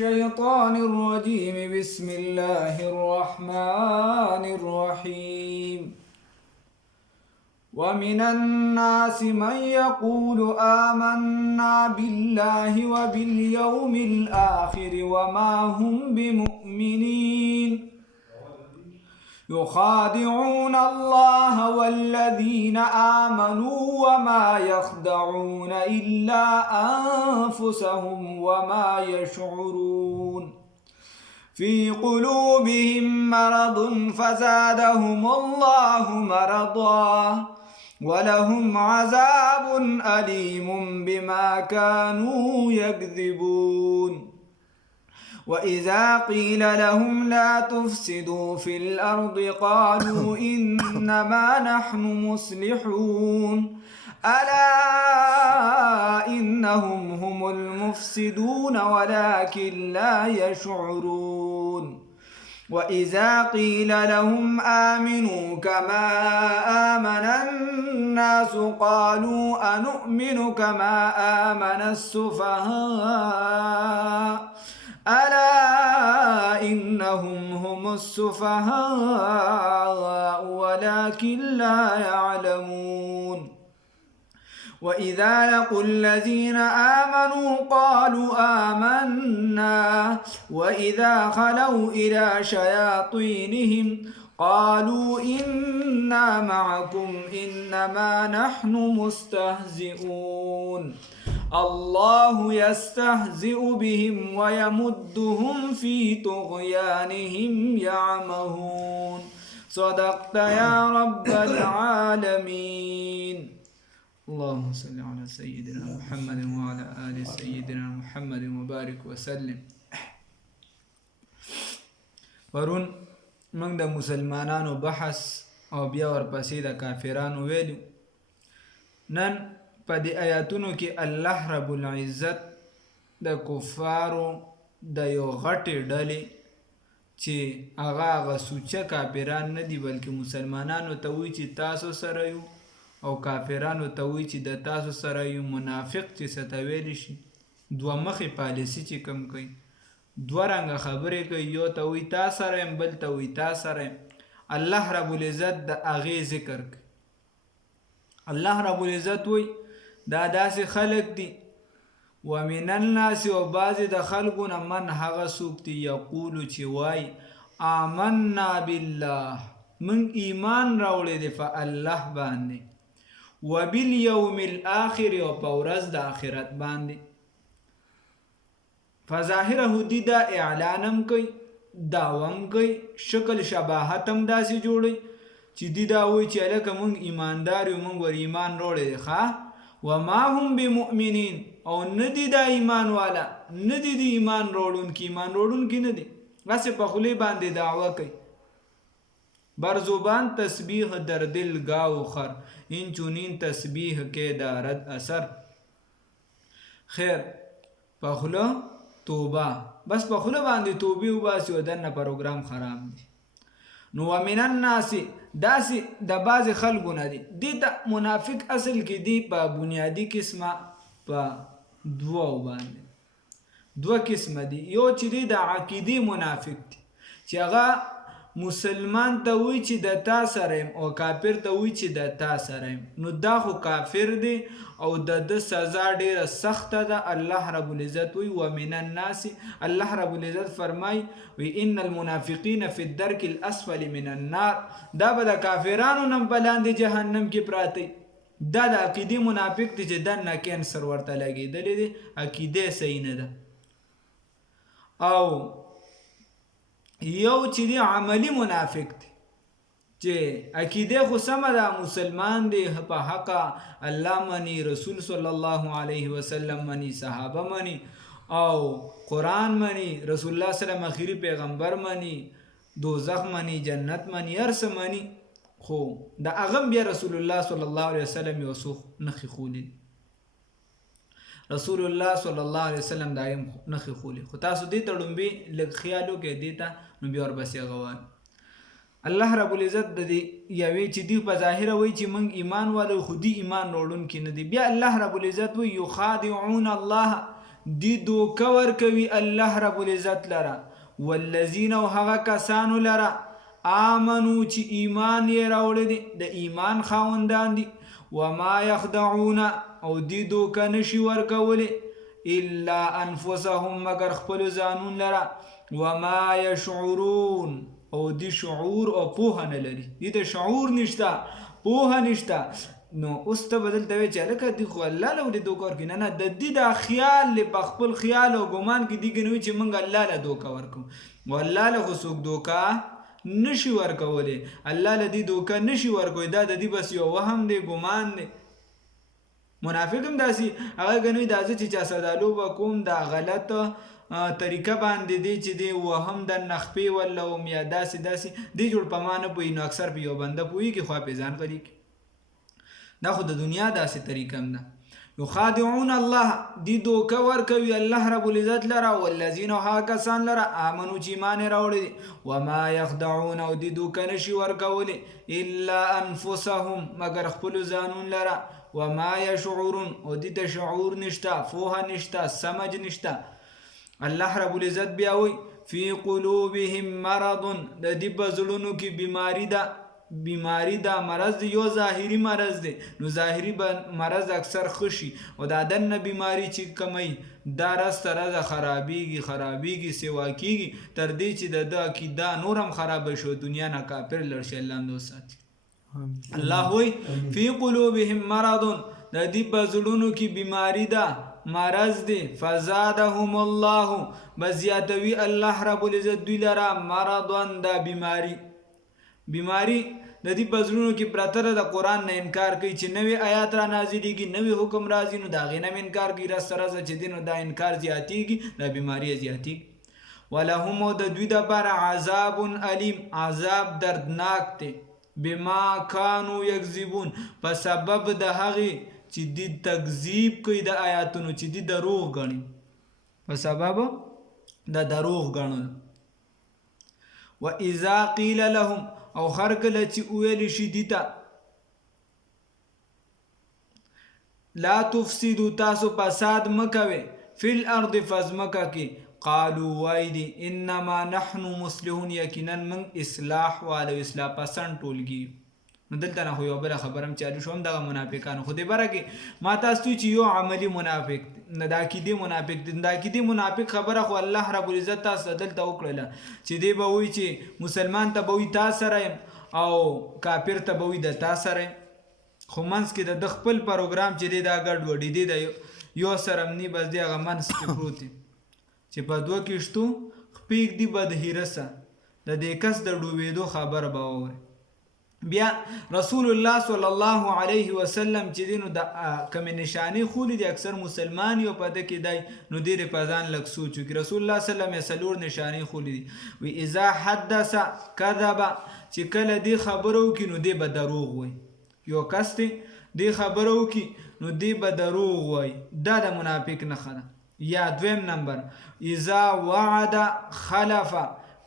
الشيطان الرجيم بسم الله الرحمن الرحيم ومن الناس من يقول آمنا بالله وباليوم الآخر وما هم بمؤمنين يخادعون الله والذين آمنوا وما يخدعون إلا أنفسهم وما يشعرون في قلوبهم مرض فزادهم الله مرضا ولهم عذاب أليم بما كانوا يكذبون وإذا قيل لهم لا تفسدوا في الأرض قالوا إنما نحن مصلحون ألا إنهم هم المفسدون ولكن لا يشعرون وإذا قيل لهم آمنوا كما آمن الناس قالوا أنؤمن كما آمن السفهاء ألا إنهم هم السفهاء ولكن لا يعلمون وإذا لقوا الذين آمنوا قالوا آمنا وإذا خلوا إلى شياطينهم قالوا إنا معكم إنما نحن مستهزئون الله يستهزئ بهم ويمدهم في طغيانهم يعمهون صدقت يا رب العالمين اللهم صل على سيدنا محمد وعلى آل سيدنا محمد وبارك وسلم ورون موږ د مسلمانانو بحث او بیا ورپسې د کافرانو ویلو نن په دې آیاتونو کې الله رب العزت د کفارو د یو غټې ډلې چې هغه سوچه کافران نه دي بلکې مسلمانانو ته وایي چې تاسو سره یو او کافرانو ته وایي چې د تاسو سره یو منافق چې څه ته ویلی شي دوه مخې پالیسي چې کوم کوي دوه رنګه خبرې کوي یو ته وایي تا سره یم بل ته وایي تا سره یم الله رب العزت د هغې ذکر کوي الله رب العزت وایي دا داسې خلق دي ومن الناس و بعضې د خلقو نه من هغه څوک دي یقولو چې وایي آمنا بالله من ایمان راوړی دی په الله باندې وبالیوم الاخر او په ورځ د آخرت باندې فظاهره دی دا اعلانم کوي دعوم کوي شکل شباهت هم داسې جوړي چې دی دا وایي چې هلکه موږ ایماندار یو موږ ور ایمان راوړی دی ښه وما هم بمؤمنین او ندی دا ایمان والا ندی دی ایمان راوړونکي ایمان راوړونکي نه دي هسې په خولې باندې دعوه کوي بر زبان تسبیح در دل گاو خر این چونین تسبیح که دارد اثر خیر په خوله توبه بس په خوله باندې توبې وباسي او دننه پروګرام خراب دی نو ومن الناس داسې د بعضې خلکو نه دي دې ته منافق اصل کې دی په بنیادي قسمه په دوو باندې دوه قسمه دي یو چې دی د عقیدې منافق دی چې هغه مسلمان ته وایي چې د تا سره یم او کافر ته وایي چې د تا سره یم نو دا خو کافر دی او د ده سزا ډیره سخته ده الله رب العزت وایي ومن الناس الله رب العزت فرمایي وی ان المنافقین فی الدرک الاسفل من النار دا به د کافرانو نه په لاندې جهنم کې پراته دا د عقیدې منافق دی چې دننه کینسر ورته لګېدلی دی عقیده صحیح نه ده او یو چې دی عملی منافق دی چې عقیده خو سمه ده مسلمان دی په حقه الله مني رسول صلی الله علیه وسلم مني صحابه مني او قرآن مني رسول الله صلی الله علیه وسلم اخیری پیغمبر مني دوزخ مني جنت مني هر څه مني خو د هغه بیا رسول الله صلی الله علیه وسلم یو څو نښې ښولي رسول الله صلی الله علیه وسلم دا هم نښې ښولي خو تاسو دې ته ړومبې لږ خیال وکړئ دې ته نو بیا ورپسې هغه وایي الله رب العزت د دې یوې چې دوی په ظاهره وایي چې موږ ایمان والو خو دوی ایمان راوړونکي نه دي بیا الله رب العزت وایي یخادعون الله دی دوکه ورکوي الله رب العزت لره والذین او هغه کسانو لره آمنو چې ایمان یې راوړی دی د ایمان خاوندان دي وما یخدعون او دی دوکه نشي ورکولی الا انفسهم مگر خپل ځانون لره وما یشعرون او دی شعور او پوهه نه لري دی ته شعور نشته پوهه نشته نو اوس ته بدل ته وی چې لکه دی خو الله له دې دوکه ورکوي نه د دې دا خیال له په خپل خیال او ګمان کې دی ګنوي چې موږ الله له دوکه ورکو والله له خو څوک دوکه نشي ورکولی الله له دې دوکه نشي ورکوي دا د دې بس یو وهم دی ګمان دی منافق هم داسې هغه ګنوي دا چې چا سدالو به کوم دا غلط طریقه باندې دی چې دی وهم د نخپې ولا هم یا داسې دی جوړ په ما نه پوهي نو اکثر په یو بنده پوهېږي خوا پې ځان غلي کړي دا خو د دنیا داسې طریقه هم ده یخادعون الله دی دوکه ورکوي الله رب العزت لره والذین هغه کسان لره آمنو چې ایمان یې راوړی دی وما یخدعون او دی دوکه نشي ورکولی الا انفسهم مگر خپلو ځانون لره وما یشعرون او دی ته شعور نشته پوهه نشته سمج نشته الله رب العزت بیا وی فی قلوبهم مرض د دې په زړونو کې بیماری دا مرض دی یو ظاهری مرض دی نو ظاهری مرض اکثر خشي او دا دنه بیماری چې کمی دا رس ته رزه خرابیږي سوا کیږي تر دې چې د عقیده نورم خراب شو دنیا نه کافر لړ شي الله نو ساتي الله وی فی قلوبهم مرض د دې په زړونو کې بیماری دا مرض دی فزادهم الله بزیاتوی الله رب العزت دوی لرا مرضون دا بیماری د دې بزرونو کې پرته د قرآن نه انکار کوي چې نوې آیات را نازلېږي نوې حکم راځي نو د هغې نه انکار کوي رس سره چې دی نو دا انکار زیاتېږي دا بیماری زیاتېږي ولهم او د دوی دپاره عذاب علیم عذاب دردناک دی بما کانو یکذبون په سبب د هغې چې دی تکذیب کوي د آیاتونو چې دی دروغ ګڼي په سبب د دروغ ګڼلو واذا قیل لهم او هر کله چې ویل شي دیتا لا تفسدوا تاسو فساد مکوي فی الارض فزمکه کې قالوا وایدی انما نحن مصلحون یقینا من اصلاح والو اصلاح پسند ټولګي نو دلته نه خو یو بله خبره هم چالو شوم دغه منافقانو خو دې بره کې ما تاسو چې یو عملي منافق نه د عقیدې منافق دی د عقیدې منافق خبره خو الله رب العزت تاسو دلته وکړله چې دی به وایي چې مسلمان ته به وایي تا سره یم او کافر ته به وایي د تا سره یم خو منځ کې د خپل پروګرام چې دی دا ګډوډي دی د یو سره مني بس دی هغه منځ کې پروت دی چې په دوه کښتو خپېږ دی به د هیرسه د دې کس د ډوبېدو خبر به واوري بیا رسول الله صلی الله علیه وسلم چې دی نو د کمې نشانې خولی دی اکثر مسلمان یو په ده کې دی نو ډېرې په ځان لږ سوچ وکړي رسول الله صلی الله علیه وسلم څلور نشانې خولی دي وی اذا حدث کذب چې کله دی خبره وکړي نو دی به دروغ وایي یو کس دی دی خبره وکړي نو دی به دروغ وایي دا د منافق نښه ده یا دویم نمبر اذا وعد خلف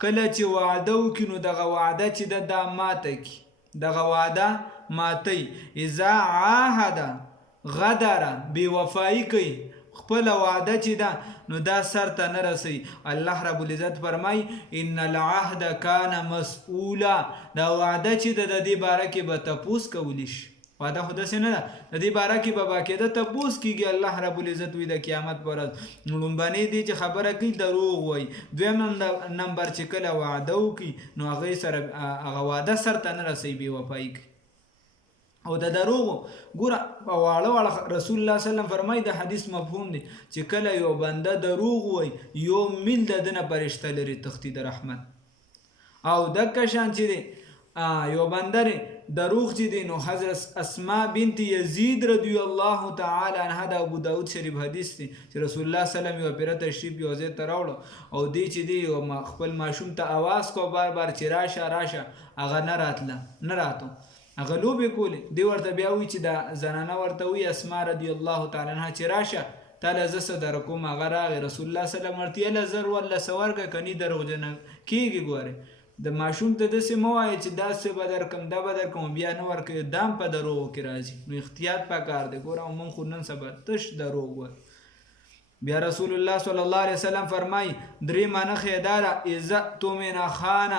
کله چې وعده وکړي نو دغه وعده چې دا ماته کړي دغه وعده ماتی اذا عاهد غدر بی وفایی کوي خپل وعده چې ده نو دا سر ته نه رسي الله رب العزت فرمای ان العهد کان مسئولا دا وعده چې د دې باره کې به تپوس کولی شي وعده خو داسې نه ده د دې باره کې به باقاعده تپوس کیږي الله رب العزت وی د قیامت پر ورځ لومبنۍ دی چې خبره کوي دروغ وایي دویم نمبر چې کله وعده وکړي نو هغې سره هغه وعده سر ته نه رسوي بې وفایي کوي او د دروغو ګوره په واړه رسول الله صلی الله فرمایي د حدیث مفهوم دی چې کله یو بنده دروغ وایي یو میل د ده نه فرشته لري تختی د رحمت او دکه شان چې دی یو بنده دروغ چې دی نو حضرت اسماء بنت یزید رضی الله تعالی عنها د ابو داود شریف حدیث دی چې رسول الله صلی الله علیه وسلم یو پیره تشریف یو ځای ته راوړو او دی چې دی خپل ماشوم ته آواز کو بار چې راشه هغه نه راتو هغه لوبې کولې دی ورته بیا وایي چې دا زنانه ورته وایي اسماء رضی الله تعالی عنها چې راشه تاله زه څه در کوم هغه راغی رسول الله صلی الله علیه وسلم ورته یله زر ولا څه ورکړه کني دروغجنه کېږي ګورې د ماشوم ته داسې مه وایه چې دا څه به درکړم دا به درکړم بیا نه ورکوي دام په دروغو کې راځي نو احتیاط پکار دی ګوره موږ خو نن سبا تش دروغ وایو بیا رسول الله صلی الله علیه وسلم فرمای درېمه نښه دا ده اذا اؤتمن خان،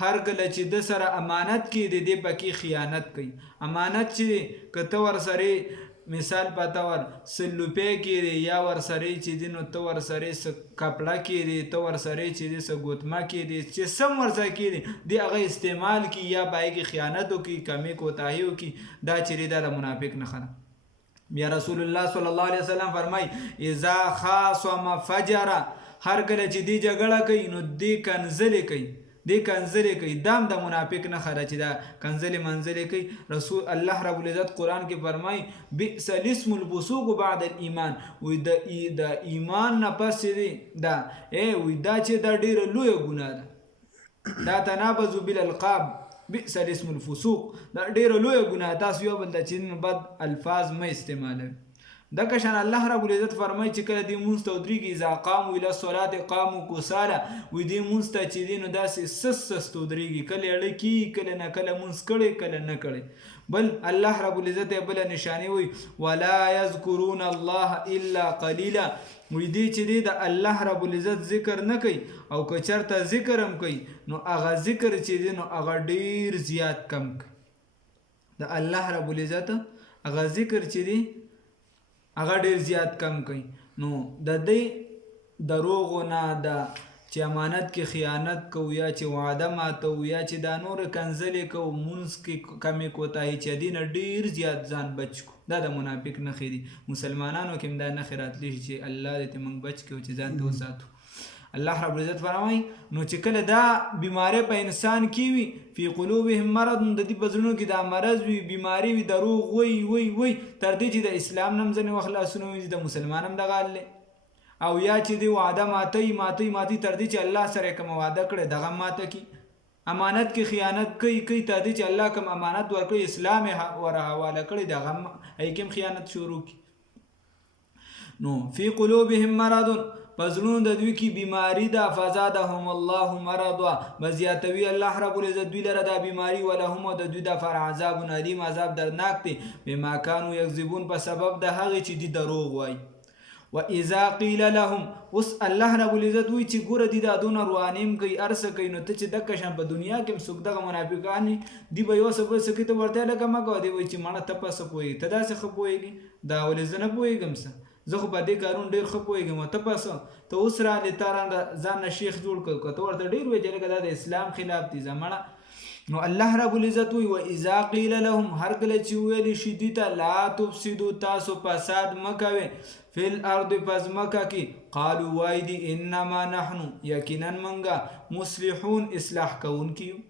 هر کله چې د سره امانت کې د پکې خیانت کوي. امانت چې که ته ورسره مثال په تور 100 روپۍ کې دی یا ورسره چې دی نو ته ورسره کپړه کې دی، ته ورسره چې دی ګوتمه کې دی، چې سم ورسره کې دی د هغه استعمال کی یا پای کې خیانت وکړي، کمی کوتاهي وکړي، دا چې دا د منافق نښه ده. بیا رسول الله صلی الله علیه وسلم فرمای اذا خاصم فجر، هر کله چې دی جګړه کوي نو دی کنځلې کوي، دی کنځلې کوي. دام د منافق نښه ده چې دا کنځلې منځلې کوي. رسول الله رب العزت قرآن کې فرمای بئس الاسم الفسوق بعد الايمان، وی د ایمان نه پس دی دا وی دا چې دا ډیره لویه ګناه ده. دا تنابزوا بالالقاب، بئس الاسم الفسوق، دا ډیره لویه ګناه. تاسو یو بل د چې بد الفاظ مه استعمالوئ. دا کشان الله رب العزت فرمای چې کله دی مونږ ته ودرېږي اذا قاموا الى الصلاه قاموا کسالى، وی دی مونږ ته چې دی نو داسې سست ودرېږي، کله اړه کي کله نه، کله مونږ کړی کله نه کړی. بل الله رب العزت بل نشانی وی ولا يذكرون الله الا قليلا، وی دی چې دی د الله رب العزت ذکر نه کوي، او که چېرته ذکر هم کوي نو هغه ذکر چې دی نو هغه ډیر زیات کم کوي. د الله رب العزت هغه ذکر چې دی هغه ډیر زیات کم کوي. نو د دې دروغو نه د چې امانت کې خیانت کوو یا چې وعده ماتو یا چې دا نور کنځلې کوو، مونځ کې کمې کوتاهي چې دې نه ډیر زیات ځان بچ کو. دا د منافق نښې دي. مسلمانانو کې هم دا نښې راتلی شي چې الله دې موږ بچ کړو چې ځان ته وساتو. الله رب العزت فرمایي نو چې کله دا بیماری په انسان کې وي فی قلوبهم مرض، د دې په زړونو کې دا مرض وي، بیماری وي، دروغ وي وي وي تر دې چې د اسلام نه ځنې وخت لاسونه وي، د مسلمان هم دغه حال دی. او یا چې دی وعده ماتوي تر دې چې الله سره کوم وعده کړی دغه ماته کی. امانت کې خیانت کوي تر دې چې الله کوم امانت ورکړي اسلام ور حواله کړي دغه ایکم خیانت شروع کی. نو فی قلوبهم مرض، پزړونو د دوی کې بیماری ده، فزادهم الله مرضا، بزیاتوي الله رب العزت دوی لره دا بیماری، ولهم د دوی د فر عذاب علیم، عذاب درناک دی، بما كانوا یکذبون، په سبب د هغه چې دی دروغ وای. و اذا قیل لهم، اوس الله رب العزت وی چې ګوره دی دا دونه روانیم کوي ارسه کوي، نو ته چې دغه شان په دنیا کې څوک دغه منافقان دی به یو څه بل څه کې ته ورته لکه ما کوي، دی وای چې مړه ته پس پوي ته داسې خو پويږي، دا ولې زنه پويږم څه، زه خو په دې کارون ډیر ښه پوهېږم، ته پس ته اوس راغلې تا ځان نه شیخ جوړ کړ، که ته ورته ډېر وایې چې لکه دا د اسلام خلاف دي زمړه. نو الله رب العزت وایي و اذا قیل لهم، هر کله چې ویلی شي دوی ته لا تفسدو، تاسو فساد مه کوئ، فی الارض په ځمکه کې، قالو وایي دي انما نحنو، یقینا موږ مصلحون، اصلاح کوونکي یو.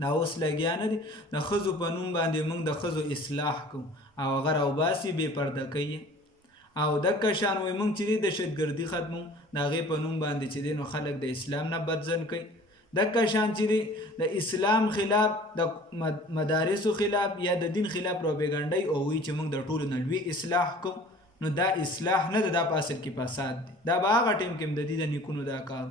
دا اوس لګیا نه دي د ښځو په نوم باندې موږ د ښځو اصلاح کوو او هغه راوباسي بې پرده کوي، او دغه شان وای مونږ چې د دهشتګردي ختمو د هغې په نوم باندې چې دی نو خلک د اسلام نه بدزن کوي. دغه شان چې دی د اسلام خلاف، د مدارسو خلاف یا د دین خلاف پروپاګانډي او وی چې موږ د ټولو نه لوی اصلاح کوو، نو دا اصلاح نه ده، دا په اصل کې فساد دی. دا به هغه ټیم کې د دې د نیکونو دا کار.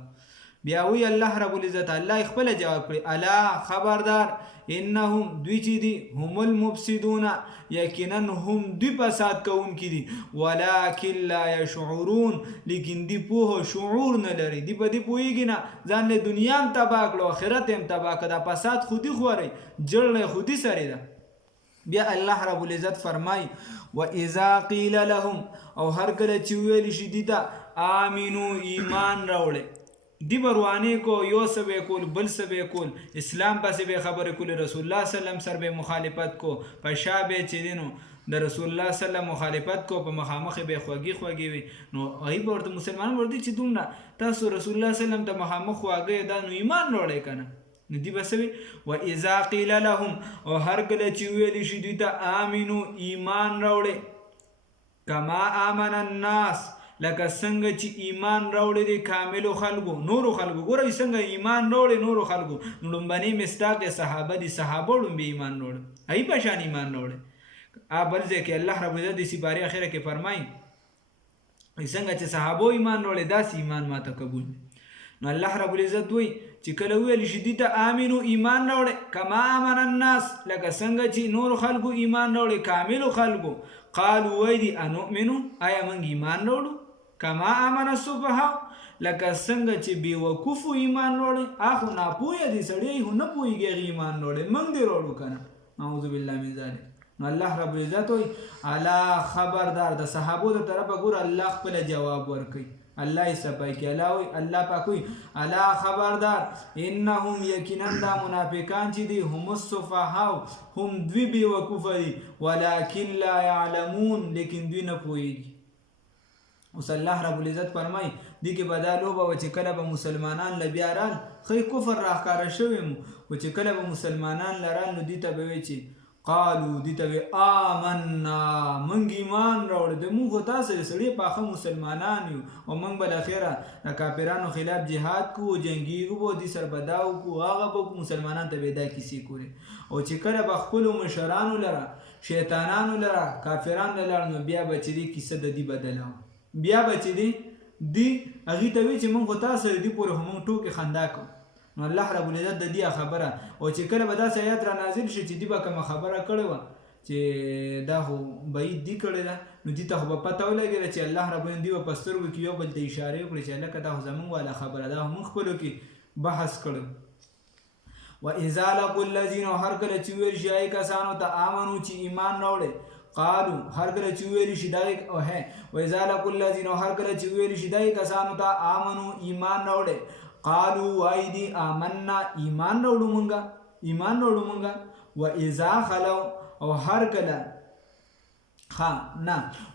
بیا وی الله رب العزت الله خپل جواب کړي الا خبردار انهم دوی چې دي هم المفسدون، یقینا هم دوی فساد کوونکي دي، ولکن لا یشعرون، لیکن دی پوه شعور نه لري، دی په دې پوهېږي نه، ځان له دنیا هم تباه کړو آخرت هم تباه کړه، دا فساد خودي خوري جړ خودي سره ده. بیا الله رب العزت فرمای و اذا قیل لهم، او هر کله چې ویل شي دي ته آمنو ایمان راوړئ، دی بروانه کو یو سبه کول بل سبه کول، اسلام پسې به خبره کول، رسول الله صلی الله علیه وسلم سره به مخالفت کو، په شابه چې دینو د رسول الله صلی الله علیه وسلم مخالفت کو، په مخامخ به خوږی وي. نو هغه ورته مسلمان ورته چې دومره تاسو رسول الله صلی الله علیه وسلم ته مخامخ واګي دا نو ایمان وروړي کنه، نو دی بسوي و اذا قیل لهم، او هر کله چې ویل شي دوی ته آمنو ایمان راوړي، کما آمن الناس، لکه څنګه چې ایمان راوړي دي کاملو خلکو، نورو خلکو، ګورئ څنګه ایمان راوړي نورو خلکو، نو لومبنی مصداق صحابه دي، صحابه لومبي ایمان راوړي، ای په شان ایمان راوړي. بل ځای کې الله رب العزت د سپارې اخره کې فرمایي څنګه چې صحابه ایمان راوړي داسې ایمان ماته قبول دی. نو الله رب العزت وایي چې کله ویل شي دي ته آمنو ایمان راوړي، کما آمن الناس، لکه څنګه چې نورو خلکو ایمان راوړي کاملو خلکو، قالو وایي دي انؤمنو، آیا موږ ایمان راوړو، کما آمن السفهاء لکه څنګه چې بیوقوفو ایمان وروړي هغه ناپوهه دي سړی خو نه پوهېږي هغه ایمان وروړي موږ دې وروړو که نه اعوذ بالله من ذلک نو الله رب العزت وایي الا خبردار د صحابو د طرفه ګوره الله خپله جواب ورکوي الله یې صفای کوي الله پاک وایي الا خبردار انهم یقینا دا منافقان چې دي هم السفهاء هم دوی بیوقوفه دي ولکن لا یعلمون لیکن دوی نه پوهېږي اوس الله رب العزت فرمایي دې کې به دا لوبه وه چې کله به مسلمانان له بیا رال ښه کفر راښکاره شوی مو خو چې کله به مسلمانان له رال نو دې ته به وایي چې قالو دې ته وایي آمنا موږ ایمان راوړی دی موږ خو تاسو سړي پاخه مسلمانان یو او موږ به اخره د کافرانو خلاف جهاد کوو جنګېږو به دې سره به دا وکړو هغه به مسلمانانو ته به دا کیسې کورې او چې کله به خپلو مشرانو لره شیطانانو لره کافرانو له لاړ نو بیا به چې دې کیسه د دې بدله بیا به چې دی هغې ته وایي چې موږ خو تاسو دې پورې خو موږ ټوکې خندا کوو نو الله رب العزت د دې خبره او چې کله به داسې آیات را نازل شي چې دې به کومه خبره کړې وه چې دا خو بعید دي کړې ده نو دې ته خو به پته ولګېده چې الله رب العزت دې به په سترګو کې یو بل ته اشارې وکړي چې هلکه دا خو زموږ والا خبره ده موږ خپلو کې بحث کړو واذا لقوا الذین هر کله چې ویل شي هغې کسانو ته آمنو چې ایمان راوړی قالو هر کله چې ویل شي دغه او هه واذا لقوا الذین هر کله چې ویل شي دغه کسانو ته آمنو ایمان راوړی قالو وای دی آمنا ایمان راوړو مونږه واذا خلو او هر کله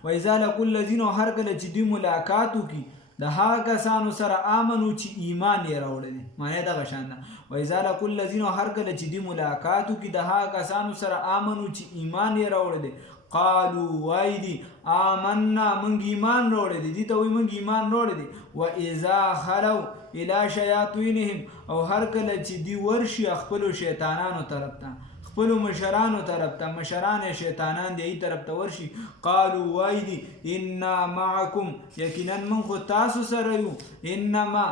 واذا لقوا الذین هر کله چې دوی ملاقات وکړي د هغه کسانو سره آمنو چې ایمان یې راوړلی معنی دغه شان ده واذا لقوا الذین هر کله چې دوی ملاقات وکړي د هغه کسانو سره آمنو چې ایمان یې راوړلی قالو وای دی آمنا موږ ایمان راوړی دی دې ته وایي موږ ایمان راوړی دی واذا خلو الى شیاطینهم او هر کله چې دی ورشي خپلو شیطانانو طرف ته خپلو مشرانو طرف ته مشران شیطانان دی ای طرف ته ورشي قالو وای دی انا معکم یقینا من خو تاسو سره یو انما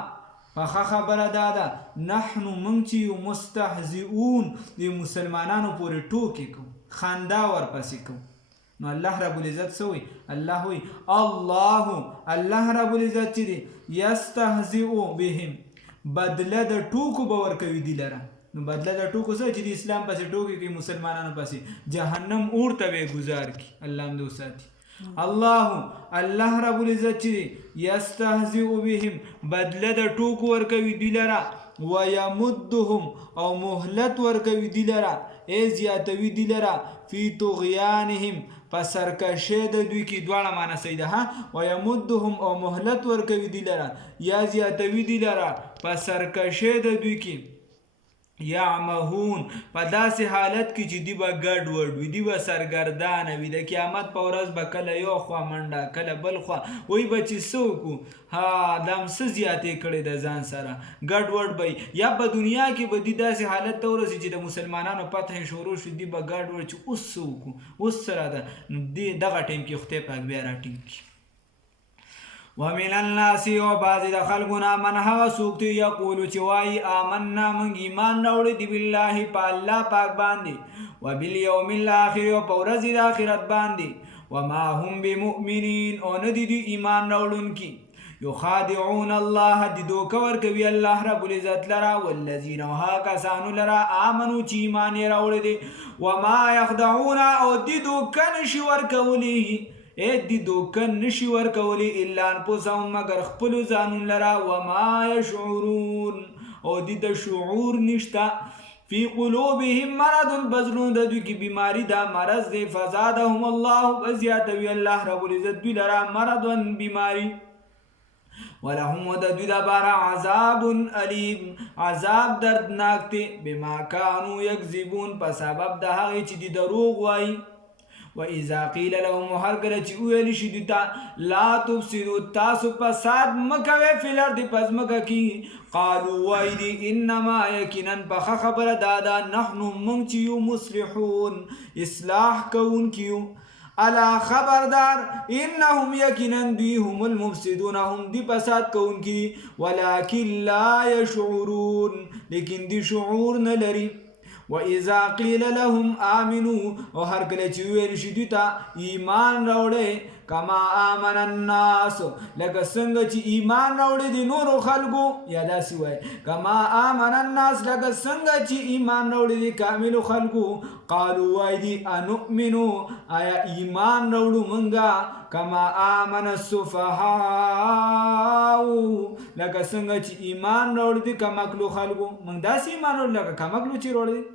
پخه خبره دا ده نحنو من چې یو مستهزئون د مسلمانانو پورې ټوکې کوو خندا ورپسې کوو نو الله رب العزت سوی الله وی الله رب العزت چې دی یستهزئ بهم بدله د ټوکو به ورکوي دي لره نو بدله د ټوکو څه چې د اسلام پسې ټوکې کوي مسلمانانو پسې جهنم اور ته به گزار کی الله هم دې وساتي الله رب العزت چې دی یستهزئ بهم بدله د ټوکو ورکوي دي لره ویمدهم او مهلت ورکوي دي لره ای زیاتوي دي لره فی طغیانهم په سرکشۍ د دوی کې دواړه معنی صحیح ده ها ویمدهم او مهلت ورکوي دي لره یا زیاتوي دي لره په سرکشۍ د دوی کې یعمهون په داسې حالت کې چې دوی به ګډ وډ وي دوی به سرګردانه وي د قیامت په ورځ به کله یو خوا منډه کله بل خوا وایي به چې څه وکړو دا هم څه زیاتې کړې ده ځان سره ګډ وډ به یا په دنیا کې به دوی داسې حالت ته ورسي چې د مسلمانانو پته شروع شي دوی به ګډ وډ چې اوس څه وکړو اوس څه راده نو دغه ټایم کې خدای پاک بیا راټینګ کړي ومن الناس و بعض د خلقنا من هغه څوک دی یقولو چې وایي آمنا موږ ایمان راوړی دی بالله په الله پاک باندې وبالیوم الاخر او په ورځ د آخرت باندې وما هم بمؤمنین او نه دي ایمان راوړونکي یخادعون الله دی دوکه ورکوي الله رب العزت لرا والذین ها کسانو لرا آمنو چې ایمان یې راوړی دی وما یخدعون او دی دوکه نشي ورکولی دی دوکه نشي ورکولی الا انفسهم مگر خپلو ځانونو لره وما یشعرون او دی د شعور نشته فی قلوبهم مرض بزرون د دوی کې بیماری دا مرض دی فزادهم الله بزیاتوي الله رب العزت دوی لره مرض بیماری ولهم د دوی دپاره عذاب علیم عذاب دردناک دی بما کانوا یکذبون په سبب د هغې چې دی دروغ وایي وَإِذَا قِيلَ لَهُمْ هر کله چې وویل شي دوی ته لا تفسدوا تاسو فساد مه کوئ فی الارض په ځمکه کې قالوا وایي دي انما یقینا پخه خبره دا ده نحنو موږ چې یو مصلحون اصلاح کوونکي یو الا خبردار انهم یقینا دوی هم المفسدون هم دی فساد کوونکي ولکن لا یشعرون لیکن دی شعور نه لري وَإِذَا قِيلَ لَهُمْ آمِنُوا او هر کله چې ویل شي دوی ته ایمان راوړئ کما آمن الناس لکه څنګه چې ایمان راوړي دي نورو خلکو یا داسې وایي کما آمن الناس لکه څنګه چې ایمان راوړي دي کاملو خلکو قالو وایي دي انؤمنو آیا ایمان راوړو منګه کما آمن السفهاء لکه څنګه چې ایمان راوړي دي کمکلو خلکو موږ داسې ایمان راوړو لکه کمکلو چې راوړي دي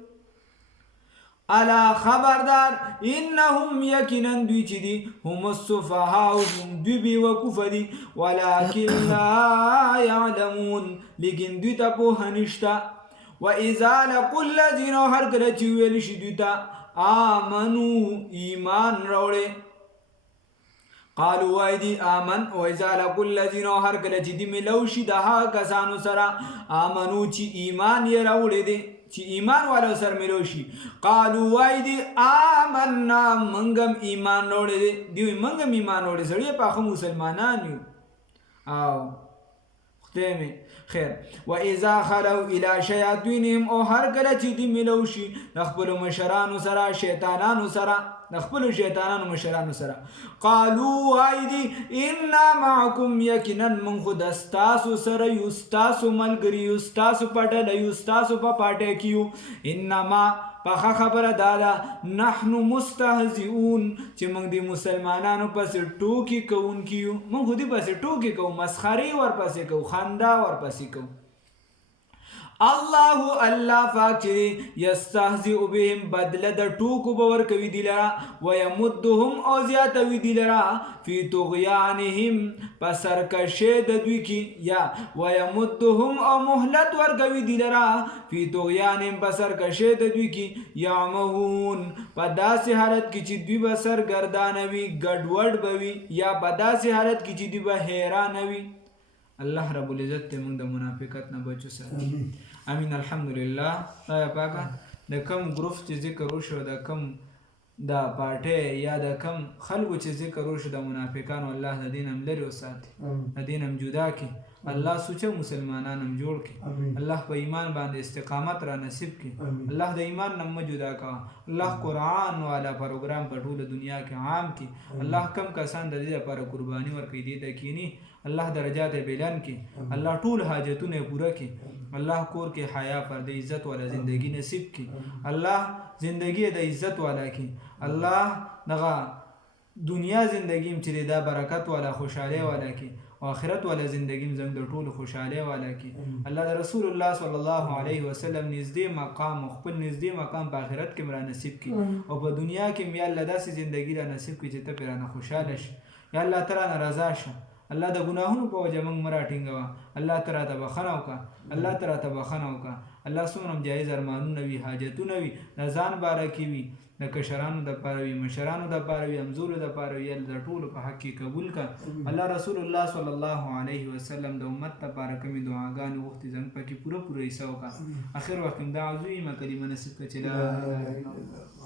الا خبردار انهم یقینا دوی چې دي هم السفهاء دوی بیوقوف دي ولکن لا یعلمون لیکن دوی ته پوهه نشته واذا لقوا الذین هر کله چې ویل شي دوی ته آمنو ایمان راوړي قالوا وایدی آمن واذا لقوا الذین هر کله چې دی ملو شي د هغه کسانو سره آمنو چې ایمان یې راوړی دی چې ایمان والو سره ملو شي قالوا وایدی آمنا منګم ایمان راوړی دی دوی منګم ایمان راوړی سړی په مسلمانان یو او خدای می خیر واذا خلوا الى شیاطینهم او هر کله چې دی ملو شي د خپل مشرانو سره شیطانانو سره د خپل شیطانانو مشرانو سره قالوا وایدی انا معکم یقینا من خود استاسو سره یو استاسو ملګری یو استاسو په ډله یو استاسو په پاټه کیو انما پخه خبره دادا نحنو مستهزئون چې موږ د مسلمانانو پسې ټوکی کوونکیو موږ خو دې پسې ټوکی کوو مسخرې ورپسې کوو خندا ورپسې کوو الله پاک چې یستهزئ بهم بدله د ټوکو به ورکوي دي لره ویمدهم او زیاتوي دي لره فی طغیانهم په سرکشۍ د دوی کې یا ویمدهم او مهلت ورکوي دي لره فی طغیانهم په سرکشۍ د دوی کې یعمهون په داسې حالت کې چې دوی به سرګردانه وي ګډوډ به وي یا په داسې حالت کې چې دوی به حیرانه وي الله رب العزت ته موږ د منافقت نه بچو ساتي امین الحمدلله خدای پاکه د کم ګروپ چې ذکر وشو د کم د پارټۍ یا د کم خلکو چې ذکر وشو د منافقانو الله د دین هم لرې وساتي د دین هم جدا کړي الله سوچه مسلمانان هم جوړ کړي الله په ایمان باندې استقامت را نصیب کړي الله د ایمان نه مه جدا کوه الله قرآن والا پروګرام په ټوله دنیا کې عام کړي الله کم کسان د دې لپاره قرباني ورکوي دې ته کینی الله درجات بیلان کی الله ټول حاجتونه پوره کی الله کور کې حیا پر د عزت والا زندگی نصیب کی الله زندگی د عزت والا کی الله دغه دنیا زندگی چې دا برکت والا خوشاله والا کی او آخرت والا زندگی زم د ټول خوشاله والا کی الله د رسول الله صلی الله علیه وسلم نږدې مقام خپل نږدې مقام په آخرت کې مرا نصیب کی او په دنیا کې مې الله داسې زندگی را نصیب کی چې ته پرانه خوشاله شې یا الله تعالی رضا شه الله د ګناهونو په وجه موږ مراټینګوا الله تعالی ته بخښنه وکړه الله تعالی ته بخښنه وکړه الله څومره جایز ارمانونه وي حاجتونه وي د ځان باره کې وي د کشرانو د پاره وي مشرانو د پاره وي همزورو د پاره وي د ټولو په حق کې قبول کړه الله رسول الله صلی الله علیه وسلم د امت لپاره کومې دعاګانې وختي زنګ پکې پوره حصہ وکړه اخر وخت دا عظیمه کلمه نصیب کړه چې لا